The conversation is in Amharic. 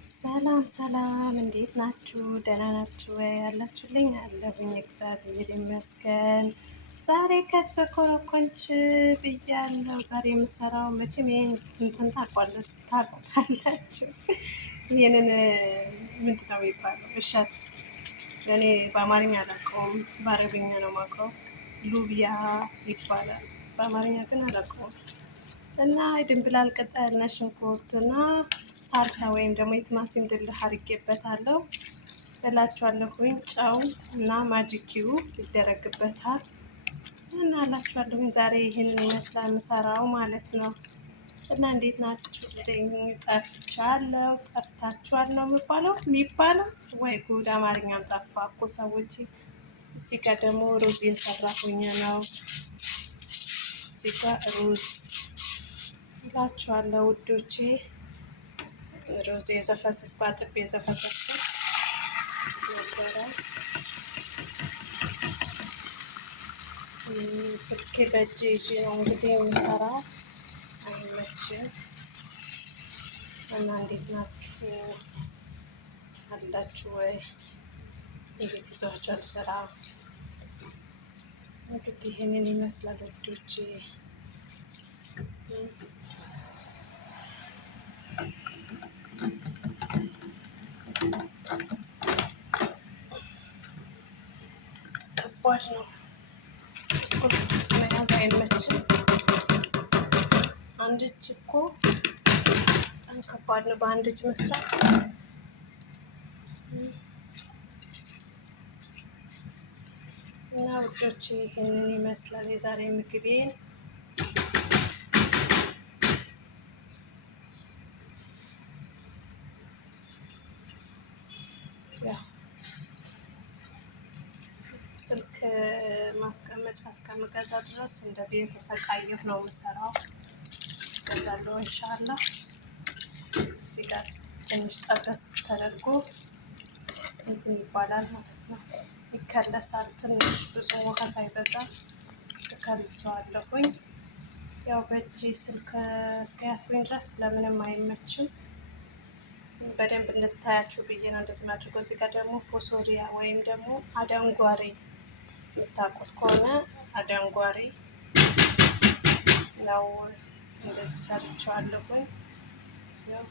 ሰላም ሰላም፣ እንዴት ናችሁ? ደህና ናችሁ ወይ? ያላችሁልኝ አለሁኝ፣ እግዚአብሔር ይመስገን። ዛሬ ከች በኮረኮንች ብያለሁ። ዛሬ የምሰራው መቼም ይሄን እንትን ታውቁታላችሁ። ይህንን ምንድን ነው የሚባለው? እሸት። እኔ በአማርኛ አላውቀውም፣ በአረብኛ ነው የማውቀው። ሉቢያ ይባላል፣ በአማርኛ ግን አላውቀውም። እና የድንብላል ቅጠል፣ ነጭ ሽንኩርት እና ሳልሳ ወይም ደግሞ የቲማቲም ድልህ አድርጌበታለሁ እላችኋለሁኝ። ጨው እና ማጂኪው ይደረግበታል እና እላችኋለሁኝ። ዛሬ ይህንን ይመስላል የምሰራው ማለት ነው። እና እንዴት ናችሁ? ጠፍቻለሁ፣ ጠፍታችኋል ነው የሚባለው ወይ ጉድ! አማርኛም ጠፋ እኮ ሰዎች። እዚህ ጋር ደግሞ ሩዝ እየሰራሁኝ ነው። እዚህ ጋር ሩዝ እላችኋለሁ ውዶቼ። ሩዝ የዘፈዘፍ ባጥቤ የዘፈዘፍ ነበረ። ስልኬ በእጅ ይዤ ነው እንግዲህ የምሰራው፣ አይመችም። እና እንዴት ናችሁ? አላችሁ ወይ? እንዴት ይዟችኋል ስራ? እንግዲህ ይህንን ይመስላል ውዶቼ። ከባድ ነው መያዝ፣ አይመችም። አንድ እጅ እኮ በጣም ከባድ ነው በአንድ እጅ መስራት። እና ውዶች ይህንን ይመስላል የዛሬ ምግቤን። ስልክ ማስቀመጫ እስከምገዛ ድረስ እንደዚህ የተሰቃየሁ ነው የምሰራው። ገዛለሁ ኢንሻአላህ። እዚህ ጋር ትንሽ ጠበስ ተደርጎ እንትን ይባላል ማለት ነው፣ ይከለሳል። ትንሽ ብዙ ውሃ ሳይበዛ እከልሰዋለሁኝ። ያው በእጄ ስልክ እስከያዝኩኝ ድረስ ለምንም አይመችም። በደንብ እንድታያችሁ ብዬ ነው እንደዚህ ማድረገው። እዚህ ጋር ደግሞ ፎሶሪያ ወይም ደግሞ አደንጓሬ የምታውቁት ከሆነ አደንጓሬ ነው። እንደዚህ ሰርቼዋለሁኝ።